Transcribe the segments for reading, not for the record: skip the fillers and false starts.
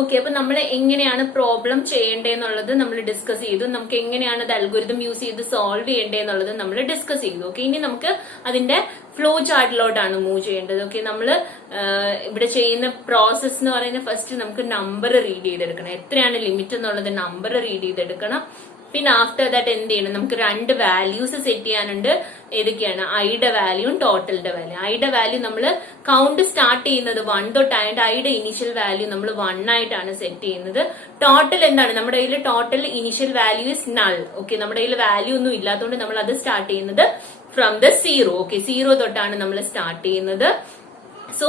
Okay, അപ്പൊ നമ്മൾ എങ്ങനെയാണ് പ്രോബ്ലം ചെയ്യേണ്ടതെന്നുള്ളത് നമ്മൾ ഡിസ്കസ് ചെയ്തു. നമുക്ക് എങ്ങനെയാണ് അത് അൽഗോരിതം യൂസ് ചെയ്ത് സോൾവ് ചെയ്യേണ്ടതെന്നുള്ളത് നമ്മൾ ഡിസ്കസ് ചെയ്തു. ഓക്കെ, ഇനി നമുക്ക് അതിന്റെ ഫ്ലോ ചാർട്ടിലോട്ടാണ് മൂവ് ചെയ്യേണ്ടത്. ഓക്കെ, നമ്മൾ ഇവിടെ ചെയ്യുന്ന പ്രോസസ് എന്ന് പറയുന്നത് ഫസ്റ്റ് നമുക്ക് നമ്പർ റീഡ് ചെയ്തെടുക്കണം. എത്രയാണ് ലിമിറ്റ് എന്നുള്ളത് നമ്പർ റീഡ് ചെയ്തെടുക്കണം. പിന്നെ ആഫ്റ്റർ ദാറ്റ് എന്ത് ചെയ്യണം, നമുക്ക് രണ്ട് വാല്യൂസ് സെറ്റ് ചെയ്യാനുണ്ട്. ഏതൊക്കെയാണ്? ഐയുടെ വാല്യൂവും ടോട്ടലിന്റെ വാല്യൂ. ഐയുടെ വാല്യൂ നമ്മൾ കൗണ്ട് സ്റ്റാർട്ട് ചെയ്യുന്നത് 1 തൊട്ടായിട്ട് ഐയുടെ ഇനിഷ്യൽ വാല്യൂ നമ്മൾ 1 ആയിട്ടാണ് സെറ്റ് ചെയ്യുന്നത്. ടോട്ടൽ എന്താണ്? നമ്മുടെ കയ്യിൽ total initial value is null. Okay, നമ്മുടെ കയ്യിൽ വാല്യൂ ഒന്നും ഇല്ലാത്തതുകൊണ്ട് നമ്മൾ അത് സ്റ്റാർട്ട് ചെയ്യുന്നത് ഫ്രം ദ 0. ഓക്കെ, 0 തൊട്ടാണ് നമ്മൾ സ്റ്റാർട്ട് ചെയ്യുന്നത്. സോ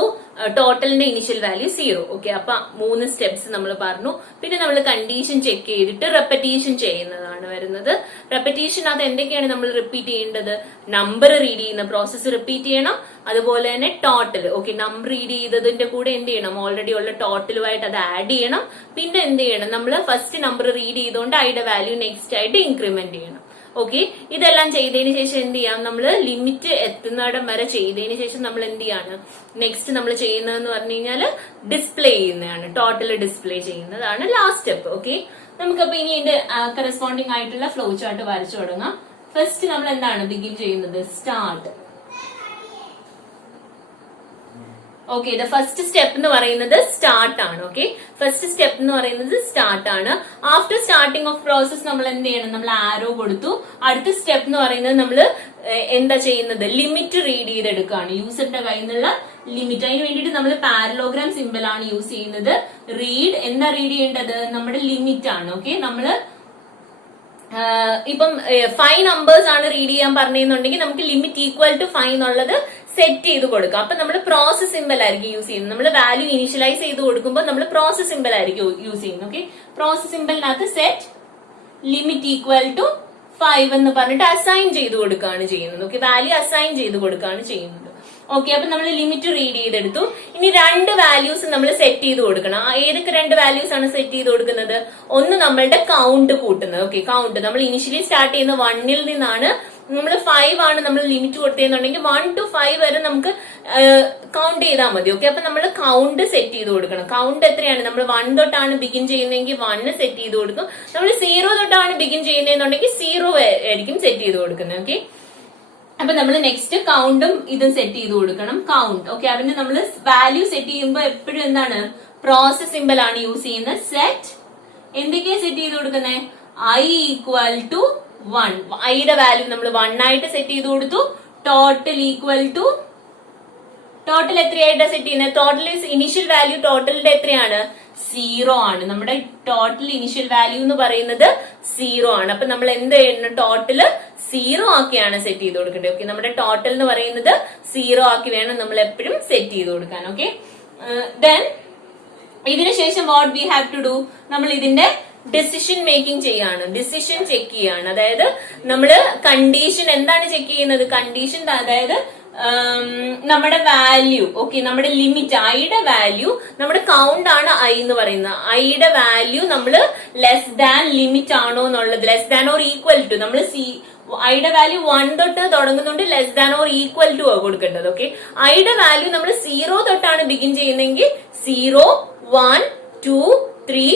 ടോട്ടലിന്റെ ഇനിഷ്യൽ വാല്യൂ 0. ഓക്കെ, അപ്പൊ 3 സ്റ്റെപ്സ് നമ്മൾ പറഞ്ഞു. പിന്നെ നമ്മൾ കണ്ടീഷൻ ചെക്ക് ചെയ്തിട്ട് റെപ്പറ്റീഷൻ ചെയ്യുന്നതാണ് വരുന്നത്. റെപ്പറ്റീഷൻ അത് എന്തൊക്കെയാണ് നമ്മൾ റിപ്പീറ്റ് ചെയ്യേണ്ടത്? നമ്പർ റീഡ് ചെയ്യുന്ന പ്രോസസ്സ് റിപ്പീറ്റ് ചെയ്യണം. അതുപോലെ തന്നെ ടോട്ടൽ. ഓക്കെ, നമ്പർ റീഡ് ചെയ്തതിന്റെ കൂടെ എന്ത് ചെയ്യണം? ഓൾറെഡി ഉള്ള ടോട്ടലുമായിട്ട് അത് ആഡ് ചെയ്യണം. പിന്നെ എന്ത് ചെയ്യണം? നമ്മൾ ഫസ്റ്റ് നമ്പർ റീഡ് ചെയ്തുകൊണ്ട് ഐയുടെ വാല്യൂ നെക്സ്റ്റ് ആയിട്ട് ഇൻക്രിമെന്റ് ചെയ്യണം. ഓക്കെ, ഇതെല്ലാം ചെയ്തതിന് ശേഷം എന്ത് ചെയ്യാം? നമ്മൾ ലിമിറ്റ് എത്തുന്നിടം വരെ ചെയ്തതിന് ശേഷം നമ്മൾ എന്ത് ചെയ്യാണ്? നെക്സ്റ്റ് നമ്മൾ ചെയ്യുന്നതെന്ന് പറഞ്ഞു കഴിഞ്ഞാൽ ഡിസ്പ്ലേ ചെയ്യുന്നതാണ്. ടോട്ടൽ ഡിസ്പ്ലേ ചെയ്യുന്നതാണ് ലാസ്റ്റ് സ്റ്റെപ്പ്. ഓക്കെ, നമുക്കപ്പോ ഇനി ഇതിന്റെ കറസ്പോണ്ടിങ് ആയിട്ടുള്ള ഫ്ലോ ചാർട്ട് വരച്ചു തുടങ്ങാം. ഫസ്റ്റ് നമ്മൾ എന്താണ് ബിഗിൻ ചെയ്യുന്നത്? Start. Okay, the first step എന്ന് പറയുന്നത് സ്റ്റാർട്ട് ആണ്. ഓക്കെ, ഫസ്റ്റ് സ്റ്റെപ്പ് എന്ന് പറയുന്നത് സ്റ്റാർട്ട് ആണ്. ആഫ്റ്റർ സ്റ്റാർട്ടിംഗ് ഓഫ് പ്രോസസ് നമ്മൾ എന്ത് ചെയ്യണം? നമ്മൾ ആരോ കൊടുത്തു. അടുത്ത സ്റ്റെപ്പ് എന്ന് പറയുന്നത് നമ്മൾ എന്താ ചെയ്യുന്നത്? ലിമിറ്റ് റീഡ് ചെയ്തെടുക്കുകയാണ്. യൂസറിന്റെ കയ്യിൽ നിന്നുള്ള ലിമിറ്റ്. അതിന് വേണ്ടിയിട്ട് നമ്മൾ പാരലോഗ്രാം സിമ്പിൾ ആണ് യൂസ് ചെയ്യുന്നത്. റീഡ് എന്താ റീഡ് ചെയ്യേണ്ടത്? നമ്മുടെ ലിമിറ്റ് ആണ്. ഓക്കെ, നമ്മള് ഇപ്പം 5 നമ്പേഴ്സ് ആണ് റീഡ് ചെയ്യാൻ പറഞ്ഞെന്നുണ്ടെങ്കിൽ നമുക്ക് ലിമിറ്റ് ഈക്വൽ ടു 5 എന്നുള്ളത് സെറ്റ് ചെയ്ത് കൊടുക്കാം. അപ്പൊ നമ്മൾ പ്രോസസ് സിമ്പിൾ ആയിരിക്കും യൂസ് ചെയ്യുന്നത്. നമ്മൾ വാല്യൂ ഇനിഷ്യലൈസ് ചെയ്ത് കൊടുക്കുമ്പോൾ നമ്മൾ പ്രോസസ് സിമ്പിൾ ആയിരിക്കും യൂസ് ചെയ്യുന്നത്. ഓക്കെ, പ്രോസസ് സിമ്പിളിനകത്ത് സെറ്റ് ലിമിറ്റ് ഈക്വൽ ടു 5 എന്ന് പറഞ്ഞിട്ട് അസൈൻ ചെയ്ത് കൊടുക്കുകയാണ് ചെയ്യുന്നത്. ഓക്കെ, വാല്യൂ അസൈൻ ചെയ്ത് കൊടുക്കുകയാണ് ചെയ്യുന്നത്. ഓക്കെ, അപ്പൊ നമ്മൾ ലിമിറ്റ് റീഡ് ചെയ്തെടുത്തു. ഇനി 2 വാല്യൂസ് നമ്മൾ സെറ്റ് ചെയ്ത് കൊടുക്കണം. ഏതൊക്കെ 2 വാല്യൂസ് ആണ് സെറ്റ് ചെയ്ത് കൊടുക്കുന്നത്? ഒന്ന് നമ്മളുടെ കൗണ്ട് കൂട്ടുന്നത്. ഓക്കെ, കൗണ്ട് നമ്മൾ ഇനിഷ്യലി സ്റ്റാർട്ട് ചെയ്യുന്ന 1ൽ നിന്നാണ്. നമ്മൾ 5 ആണ് നമ്മൾ ലിമിറ്റ് കൊടുത്തതെന്നുണ്ടെങ്കിൽ 1 to 5 വരെ നമുക്ക് കൗണ്ട് ചെയ്താൽ മതി. ഓക്കെ, അപ്പൊ നമ്മൾ കൗണ്ട് സെറ്റ് ചെയ്ത് കൊടുക്കണം. കൗണ്ട് എത്രയാണ്? നമ്മൾ 1 തൊട്ടാണ് ബിഗിൻ ചെയ്യുന്നതെങ്കിൽ 1 സെറ്റ് ചെയ്ത് കൊടുക്കും. നമ്മൾ 0 തൊട്ടാണ് ബിഗിൻ ചെയ്യുന്നതെന്നുണ്ടെങ്കിൽ 0 ആയിരിക്കും സെറ്റ് ചെയ്ത് കൊടുക്കുന്നത്. ഓക്കെ, അപ്പൊ നമ്മൾ നെക്സ്റ്റ് കൗണ്ടും ഇതും സെറ്റ് ചെയ്ത് കൊടുക്കണം. കൗണ്ട്. ഓക്കെ, അതിന് നമ്മൾ വാല്യൂ സെറ്റ് ചെയ്യുമ്പോൾ എപ്പോഴും എന്താണ്? പ്രോസസ് സിമ്പിൾ ആണ് യൂസ് ചെയ്യുന്നത്. സെറ്റ് എന്തൊക്കെയാ സെറ്റ് ചെയ്ത് കൊടുക്കുന്നത്? I equal to 1. ഐയുടെ വാല്യൂ നമ്മൾ 1 ആയിട്ട് സെറ്റ് ചെയ്ത് കൊടുത്തു. ടോട്ടൽ ഈക്വൽ ടു ടോട്ടൽ എത്രയായിട്ടാണ് സെറ്റ് ചെയ്യുന്നത്? ടോട്ടൽ ഇനിഷ്യൽ വാല്യൂ ടോട്ടലിന്റെ എത്രയാണ്? 0 ആണ്. നമ്മുടെ ടോട്ടൽ ഇനിഷ്യൽ വാല്യൂ എന്ന് പറയുന്നത് 0 ആണ്. അപ്പൊ നമ്മൾ എന്ത് ചെയ്യണം? ടോട്ടൽ 0 ആക്കിയാണ് സെറ്റ് ചെയ്ത് കൊടുക്കേണ്ടത്. ഓക്കെ, നമ്മുടെ ടോട്ടൽ എന്ന് പറയുന്നത് 0 ആക്കി വേണം നമ്മൾ എപ്പോഴും സെറ്റ് ചെയ്ത് കൊടുക്കാൻ. ഓക്കെ, ദെൻ ഇതിനുശേഷം what we have to do? നമ്മൾ ഇതിന്റെ ഡിസിഷൻ മേക്കിംഗ് ചെയ്യാണ്. ഡിസിഷൻ ചെക്ക് ചെയ്യാണ്. അതായത് നമ്മള് കണ്ടീഷൻ എന്താണ് ചെക്ക് ചെയ്യുന്നത്? കണ്ടീഷൻ അതായത് നമ്മുടെ വാല്യൂ. ഓക്കെ, നമ്മുടെ ലിമിറ്റ് ഐയുടെ വാല്യൂ, നമ്മുടെ കൗണ്ട് ആണ് ഐ എന്ന് പറയുന്നത്. ഐയുടെ വാല്യൂ നമ്മൾ ലെസ് ദാൻ ലിമിറ്റ് ആണോ എന്നുള്ളത്, less than or equal to. നമ്മൾ ഐയുടെ വാല്യൂ 1 തൊട്ട് തുടങ്ങുന്നുണ്ട്, less than or equal to കൊടുക്കേണ്ടത്. ഓക്കെ, ഐയുടെ വാല്യൂ നമ്മൾ 0 തൊട്ടാണ് ബിഗിൻ ചെയ്യുന്നതെങ്കിൽ 0, 1, 2, 3,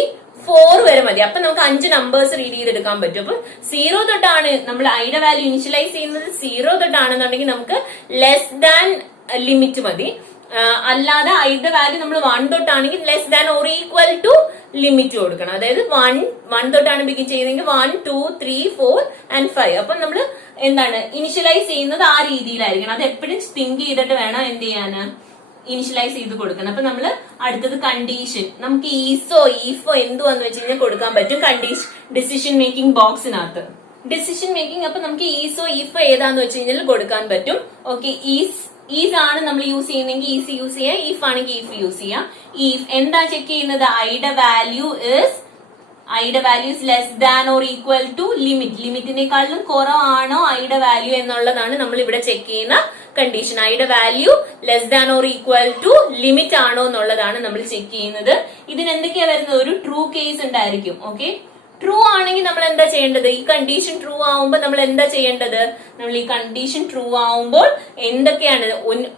4 വരെ മതി. അപ്പൊ നമുക്ക് 5 നമ്പേഴ്സ് റീഡ് ചെയ്തെടുക്കാൻ പറ്റും. അപ്പൊ 0 തൊട്ടാണ് നമ്മൾ ഐയുടെ വാല്യൂ ഇനിഷ്യലൈസ് ചെയ്യുന്നത് 0 തൊട്ടാണെന്നുണ്ടെങ്കിൽ നമുക്ക് ലെസ് ദാൻ ലിമിറ്റ് മതി. അല്ലാതെ ഐയുടെ വാല്യൂ നമ്മൾ 1 തൊട്ടാണെങ്കിൽ less than or equal to limit കൊടുക്കണം. അതായത് 1 തൊട്ടാണ് ബിഗിൻ ചെയ്യുന്നതെങ്കിൽ 1, 2, 3, 4 and 5. അപ്പൊ നമ്മൾ എന്താണ് ഇനിഷ്യലൈസ് ചെയ്യുന്നത് ആ രീതിയിലായിരിക്കണം. അത് എപ്പോഴും തിങ്ക് ചെയ്തിട്ട് വേണം എന്ത് ചെയ്യാന്? ഇനിഷ്യലൈസ് ചെയ്ത് കൊടുക്കണം. അപ്പൊ നമ്മള് അടുത്തത് കണ്ടീഷൻ. നമുക്ക് ഈസോ ഈഫോ എന്തുവാന്ന് വെച്ച് കഴിഞ്ഞാൽ കൊടുക്കാൻ പറ്റും കണ്ടീഷൻ ഡിസിഷൻ മേക്കിംഗ് ബോക്സിനകത്ത്. ഡിസിഷൻ മേക്കിംഗ് അപ്പൊ നമുക്ക് ഈസോ ഈഫോ ഏതാന്ന് വെച്ച് കഴിഞ്ഞാൽ കൊടുക്കാൻ പറ്റും. ഓക്കെ, ഈസ് ആണ് നമ്മൾ യൂസ് ചെയ്യുന്നെങ്കിൽ ഈസ് യൂസ് ചെയ്യാം. ഈഫ് ആണെങ്കിൽ ഈഫ് യൂസ് ചെയ്യാം. ഈഫ് എന്താ ചെക്ക് ചെയ്യുന്നത്? ഐയുടെ value is less than or equal to limit. ലിമിറ്റിനേക്കാളും കുറവാണോ ഐയുടെ വാല്യൂ എന്നുള്ളതാണ് നമ്മൾ ഇവിടെ ചെക്ക് ചെയ്യുന്ന കണ്ടീഷൻ. ഐയുടെ value less than or equal to limit ആണോ എന്നുള്ളതാണ് നമ്മൾ ചെക്ക് ചെയ്യുന്നത്. ഇതിന് എന്തൊക്കെയാ വരുന്നത്? ഒരു ട്രൂ കേസ് ഉണ്ടായിരിക്കും. ഓക്കെ, ട്രൂ ആണെങ്കിൽ നമ്മൾ എന്താ ചെയ്യേണ്ടത്? ഈ കണ്ടീഷൻ ട്രൂ ആവുമ്പോൾ നമ്മൾ എന്താ ചെയ്യേണ്ടത്? നമ്മൾ ഈ കണ്ടീഷൻ ട്രൂ ആവുമ്പോൾ എന്തൊക്കെയാണ്?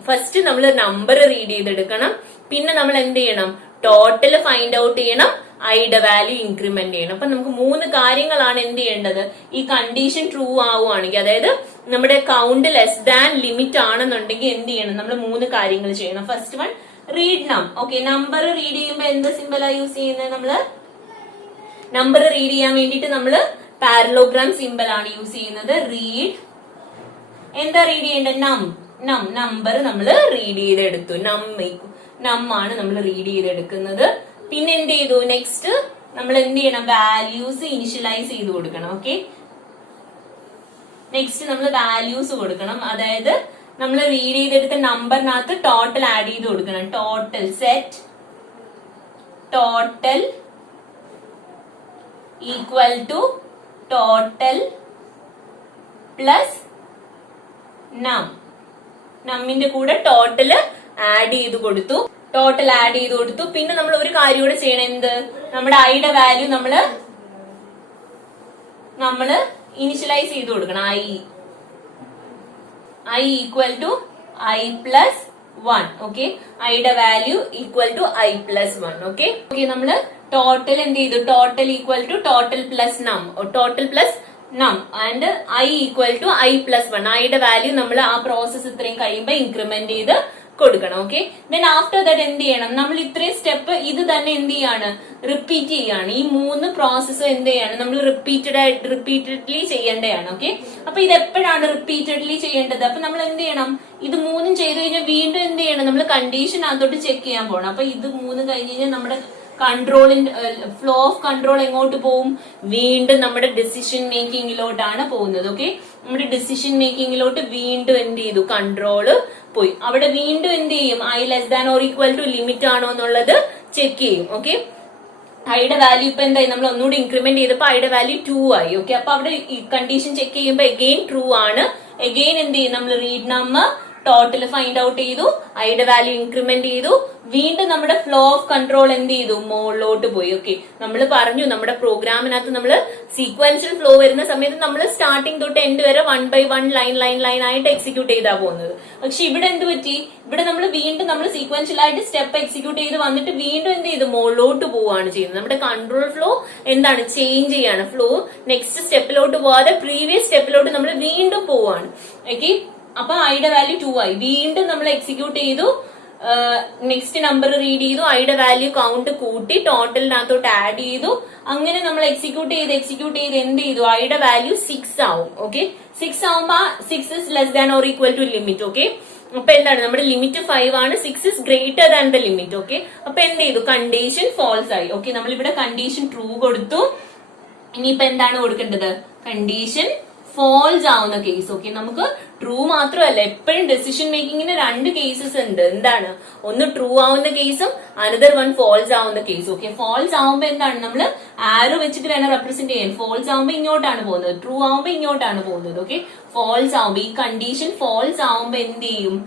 ഫസ്റ്റ് നമ്മൾ നമ്പർ റീഡ് ചെയ്തെടുക്കണം. പിന്നെ നമ്മൾ എന്ത് ചെയ്യണം? ടോട്ടൽ ഫൈൻഡ് ഔട്ട് ചെയ്യണം, ഐയുടെ വാല്യൂ ഇൻക്രിമെന്റ് ചെയ്യണം. അപ്പൊ നമുക്ക് 3 കാര്യങ്ങളാണ് എന്ത് ചെയ്യേണ്ടത്. ഈ കണ്ടീഷൻ ട്രൂ ആവുകയാണെങ്കിൽ, അതായത് നമ്മുടെ കൗണ്ട് ലെസ് ദാൻ ലിമിറ്റ് ആണെന്നുണ്ടെങ്കിൽ എന്ത് ചെയ്യണം, നമ്മൾ 3 കാര്യങ്ങൾ ചെയ്യണം. ഫസ്റ്റ് വൺ, റീഡ് നം. ഓക്കെ, നമ്പർ റീഡ് ചെയ്യുമ്പോൾ എന്ത് സിമ്പിളാ യൂസ് ചെയ്യുന്നത്? നമ്മള് നമ്പർ റീഡ് ചെയ്യാൻ വേണ്ടിയിട്ട് നമ്മള് പാരലോഗ്രാം സിമ്പിൾ ആണ് യൂസ് ചെയ്യുന്നത്. റീഡ്, എന്താ റീഡ് ചെയ്യേണ്ടത്? നമ്പർ നമ്മൾ റീഡ് ചെയ്തെടുത്തു. നം ആണ് നമ്മൾ റീഡ് ചെയ്തെടുക്കുന്നത്. പിന്നെ എന്ത് ചെയ്തു? നെക്സ്റ്റ് നമ്മൾ എന്ത് ചെയ്യണം? വാല്യൂസ് ഇനിഷ്യലൈസ് ചെയ്ത് കൊടുക്കണം. ഓക്കെ, നെക്സ്റ്റ് നമ്മൾ വാല്യൂസ് കൊടുക്കണം. അതായത് നമ്മൾ റീഡ് ചെയ്തെടുത്ത നമ്പറിനകത്ത് ടോട്ടൽ ആഡ് ചെയ്ത് കൊടുക്കണം. Total set total equal to total plus നമ്മിന്റെ കൂടെ ടോട്ടല് ആഡ് ചെയ്ത് കൊടുത്തു. പിന്നെ നമ്മൾ ഒരു കാര്യം കൂടെ ചെയ്യണം. എന്ത്? നമ്മുടെ ഐയുടെ വാല്യൂ നമ്മള് ഇനിഷ്യലൈസ് ചെയ്ത് കൊടുക്കണം. I equal to I plus 1. Okay, ഐയുടെ value equal to I plus 1. Okay, നമ്മള് ടോട്ടൽ എന്ത് ചെയ്തു? Total equal to total plus num and I equal to I plus 1. ഐയുടെ വാല്യൂ നമ്മൾ ആ പ്രോസസ് ഇത്രയും കഴിയുമ്പോൾ ഇൻക്രിമെന്റ് ചെയ്ത് കൊടുക്കണം. ഓക്കെ, ദെൻ ആഫ്റ്റർ ദാറ്റ് എന്ത് ചെയ്യണം? നമ്മൾ ഇത്രയും സ്റ്റെപ്പ് ഇത് തന്നെ എന്ത് ചെയ്യാണ്? റിപ്പീറ്റ് ചെയ്യാണ്. ഈ 3 പ്രോസസ്സും എന്ത് ചെയ്യാണ്? നമ്മൾ റിപ്പീറ്റഡ്ലി ചെയ്യേണ്ടതാണ്. ഓക്കെ, അപ്പൊ ഇത് എപ്പോഴാണ് റിപ്പീറ്റഡ്ലി ചെയ്യേണ്ടത്? അപ്പൊ നമ്മൾ എന്ത് ചെയ്യണം? ഇത് 3 ചെയ്ത് കഴിഞ്ഞാൽ വീണ്ടും എന്ത് ചെയ്യണം? നമ്മൾ കണ്ടീഷൻ അതോട്ട് ചെക്ക് ചെയ്യാൻ പോകണം. അപ്പൊ ഇത് 3 കഴിഞ്ഞ് കഴിഞ്ഞാൽ നമ്മുടെ കൺട്രോളിന്റെ ഫ്ലോ ഓഫ് കൺട്രോൾ എങ്ങോട്ട് പോവും? വീണ്ടും നമ്മുടെ ഡിസിഷൻ മേക്കിങ്ങിലോട്ടാണ് പോകുന്നത്. ഓക്കെ, നമ്മുടെ ഡിസിഷൻ മേക്കിങ്ങിലോട്ട് വീണ്ടും എന്ത് ചെയ്തു? കൺട്രോള് പോയി. അവിടെ വീണ്ടും എന്ത് ചെയ്യും? I less than or equal to limit ആണോ എന്നുള്ളത് ചെക്ക് ചെയ്യും. ഓക്കെ, ഐയുടെ വാല്യൂ ഇപ്പൊ എന്തായി? നമ്മൾ ഒന്നുകൂടി ഇൻക്രിമെന്റ് ചെയ്തപ്പോ ഐയുടെ വാല്യൂ 2 ആയി. ഓക്കെ, അപ്പൊ അവിടെ കണ്ടീഷൻ ചെക്ക് ചെയ്യുമ്പോൾ എഗെയിൻ ട്രൂ ആണ്. എഗെയിൻ എന്ത് ചെയ്യും? നമ്മൾ read number total find out ചെയ്തു, ഐയുടെ വാല്യൂ ഇൻക്രിമെന്റ് ചെയ്തു. വീണ്ടും നമ്മുടെ ഫ്ലോ ഓഫ് കൺട്രോൾ എന്ത് ചെയ്തു? മുകളിലോട്ട് പോയി. ഓക്കെ, നമ്മൾ പറഞ്ഞു നമ്മുടെ പ്രോഗ്രാമിനകത്ത് നമ്മൾ സീക്വൻഷ്യൽ ഫ്ലോ വരുന്ന സമയത്ത് നമ്മൾ സ്റ്റാർട്ടിംഗ് തൊട്ട് എൻഡ് വരെ 1 by 1 ലൈൻ ആയിട്ട് എക്സിക്യൂട്ട് ചെയ്താ പോകുന്നത്. പക്ഷെ ഇവിടെ എന്ത് പറ്റി? ഇവിടെ നമ്മൾ വീണ്ടും നമ്മൾ സീക്വൻഷ്യൽ ആയിട്ട് സ്റ്റെപ്പ് എക്സിക്യൂട്ട് ചെയ്ത് വന്നിട്ട് വീണ്ടും എന്ത് ചെയ്തു? മുകളിലോട്ട് പോവാണ് ചെയ്യുന്നത്. നമ്മുടെ കൺട്രോൾ ഫ്ലോ എന്താണ്? ചേഞ്ച് ചെയ്യാണ്. ഫ്ലോ നെക്സ്റ്റ് സ്റ്റെപ്പിലോട്ട് പോവാതെ പ്രീവിയസ് സ്റ്റെപ്പിലോട്ട് നമ്മൾ വീണ്ടും പോവാണ്. ഓക്കെ, അപ്പൊ ഐയുടെ വാല്യൂ 2 ആയി. വീണ്ടും നമ്മൾ എക്സിക്യൂട്ട് ചെയ്തു, നെക്സ്റ്റ് നമ്പർ റീഡ് ചെയ്തു, ഐയുടെ വാല്യൂ കൗണ്ട് കൂട്ടി ടോട്ടലിനകത്തോട്ട് ആഡ് ചെയ്തു. അങ്ങനെ നമ്മൾ എക്സിക്യൂട്ട് ചെയ്ത് എന്ത് ചെയ്തു? ഐയുടെ വാല്യൂ 6 ആവും. ഓക്കെ, 6 ആവുമ്പോ 6 is less than or equal to limit. Okay, അപ്പൊ എന്താണ്? നമ്മുടെ ലിമിറ്റ് 5 ആണ്, 6 is greater than the limit. Okay, അപ്പൊ എന്ത് ചെയ്തു? കണ്ടീഷൻ ഫോൾസ് ആയി. ഓക്കെ, നമ്മളിവിടെ കണ്ടീഷൻ ട്രൂ കൊടുത്തു. ഇനിയിപ്പോ എന്താണ് കൊടുക്കേണ്ടത്? കണ്ടീഷൻ ഫോൾസ് ആവുന്ന കേസ്. ഓക്കെ, നമുക്ക് ട്രൂ മാത്രമല്ല, എപ്പോഴും ഡെസിഷൻ മേക്കിങ്ങിന് 2 കേസസ് ഉണ്ട്. എന്താണ്? ഒന്ന് ട്രൂ ആവുന്ന കേസും അനദർ വൺ ഫോൾസ് ആവുന്ന കേസും. ഓക്കെ, ഫോൾസ് ആവുമ്പോ എന്താണ്? നമ്മൾ ആരോ വെച്ചിട്ട് വേണം റെപ്രസെന്റ് ചെയ്യാൻ. ഫോൾസ് ആവുമ്പോ ഇങ്ങോട്ടാണ് പോകുന്നത്, ട്രൂ ആവുമ്പോ ഇങ്ങോട്ടാണ് പോകുന്നത്. ഓക്കെ, ഫോൾസ് ആവുമ്പോ ഈ കണ്ടീഷൻ ഫോൾസ് ആവുമ്പോ എന്ത് ചെയ്യും?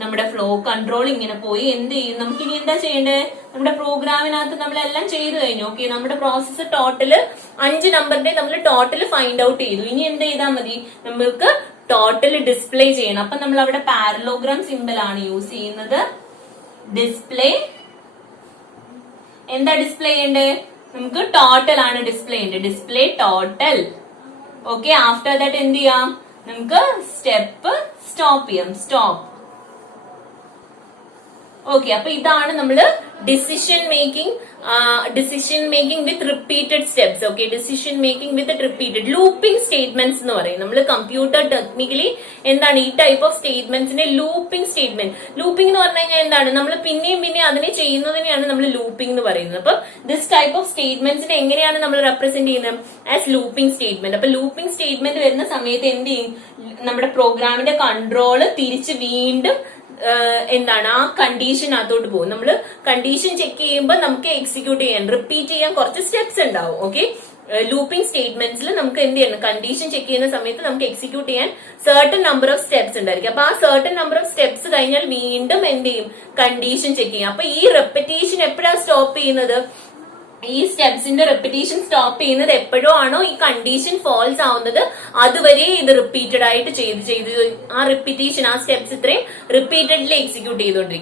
നമ്മുടെ ഫ്ലോ കൺട്രോൾ ഇങ്ങനെ പോയി എന്ത് ചെയ്യും? നമുക്ക് ഇനി എന്താ ചെയ്യേണ്ടത്? നമ്മുടെ പ്രോഗ്രാമിനകത്ത് നമ്മളെല്ലാം ചെയ്തു കഴിഞ്ഞു. ഓക്കെ, നമ്മുടെ പ്രോസസ്സ് ടോട്ടല് 5 നമ്പറിന്റെ നമ്മൾ ടോട്ടൽ ഫൈൻഡ് ഔട്ട് ചെയ്തു. ഇനി എന്ത് ചെയ്താൽ മതി? നമ്മൾക്ക് ടോട്ടൽ ഡിസ്പ്ലേ ചെയ്യണം. അപ്പൊ നമ്മൾ അവിടെ പാരലോഗ്രാം സിമ്പിൾ ആണ് യൂസ് ചെയ്യുന്നത്. ഡിസ്പ്ലേ, എന്താ ഡിസ്പ്ലേ ചെയ്യേണ്ടത്? നമുക്ക് ടോട്ടൽ ആണ് ഡിസ്പ്ലേ ചെയ്യേണ്ടത്. Display total. Okay, after that എന്ത് ചെയ്യാം? നമുക്ക് സ്റ്റെപ്പ് സ്റ്റോപ്പ് ചെയ്യാം. സ്റ്റോപ്പ്. ഓക്കെ, അപ്പൊ ഇതാണ് നമ്മള് decision making with repeated steps. Okay, decision making with repeated looping statements എന്ന് പറയും. നമ്മൾ കമ്പ്യൂട്ടർ ടെക്നിക്കലി എന്താണ് ഈ ടൈപ്പ് ഓഫ് സ്റ്റേറ്റ്മെന്റ്സിനെ ലൂപ്പിംഗ് സ്റ്റേറ്റ്മെന്റ്. ലൂപ്പിംഗ് എന്ന് പറഞ്ഞു കഴിഞ്ഞാൽ എന്താണ്? നമ്മൾ പിന്നെയും അതിനെ ചെയ്യുന്നതിനെയാണ് നമ്മൾ ലൂപ്പിംഗ് എന്ന് പറയുന്നത്. അപ്പൊ ദിസ് ടൈപ്പ് ഓഫ് സ്റ്റേറ്റ്മെന്റ്സിനെ എങ്ങനെയാണ് നമ്മൾ റെപ്രസെന്റ് ചെയ്യുന്നത്? As looping statement. അപ്പൊ ലൂപ്പിംഗ് സ്റ്റേറ്റ്മെന്റ് വരുന്ന സമയത്ത് എന്ത് ചെയ്യും? നമ്മുടെ പ്രോഗ്രാമിന്റെ കൺട്രോള് തിരിച്ച് വീണ്ടും എന്താണ്? ആ കണ്ടീഷനകത്തോട്ട് പോകും. നമ്മൾ കണ്ടീഷൻ ചെക്ക് ചെയ്യുമ്പോൾ നമുക്ക് എക്സിക്യൂട്ട് ചെയ്യാൻ, റിപ്പീറ്റ് ചെയ്യാൻ കുറച്ച് സ്റ്റെപ്സ് ഉണ്ടാവും. ഓക്കെ, ലൂപ്പിംഗ് സ്റ്റേറ്റ്മെന്റ്സിൽ നമുക്ക് എന്ത് ചെയ്യണം? കണ്ടീഷൻ ചെക്ക് ചെയ്യുന്ന സമയത്ത് നമുക്ക് എക്സിക്യൂട്ട് ചെയ്യാൻ സർട്ടൻ നമ്പർ ഓഫ് സ്റ്റെപ്സ് ഉണ്ടായിരിക്കും. അപ്പൊ ആ സർട്ടൻ നമ്പർ ഓഫ് സ്റ്റെപ്സ് കഴിഞ്ഞാൽ വീണ്ടും എന്ത് ചെയ്യും? കണ്ടീഷൻ ചെക്ക് ചെയ്യും. അപ്പൊ ഈ റെപ്പിറ്റേഷൻ എപ്പോഴാണ് സ്റ്റോപ്പ് ചെയ്യുന്നത്? ഈ സ്റ്റെപ്സിന്റെ റെപ്പിറ്റേഷൻ സ്റ്റോപ്പ് ചെയ്യുന്നത് എപ്പോഴോ ആണോ ഈ കണ്ടീഷൻ ഫോൾസ് ആവുന്നത് അതുവരെ ഇത് റിപ്പീറ്റഡ് ആയിട്ട് ചെയ്ത് ആ റിപ്പീറ്റേഷൻ, ആ സ്റ്റെപ്സ് ഇത്രയും റിപ്പീറ്റഡ്ലി എക്സിക്യൂട്ട് ചെയ്തുകൊണ്ടിരിക്കും.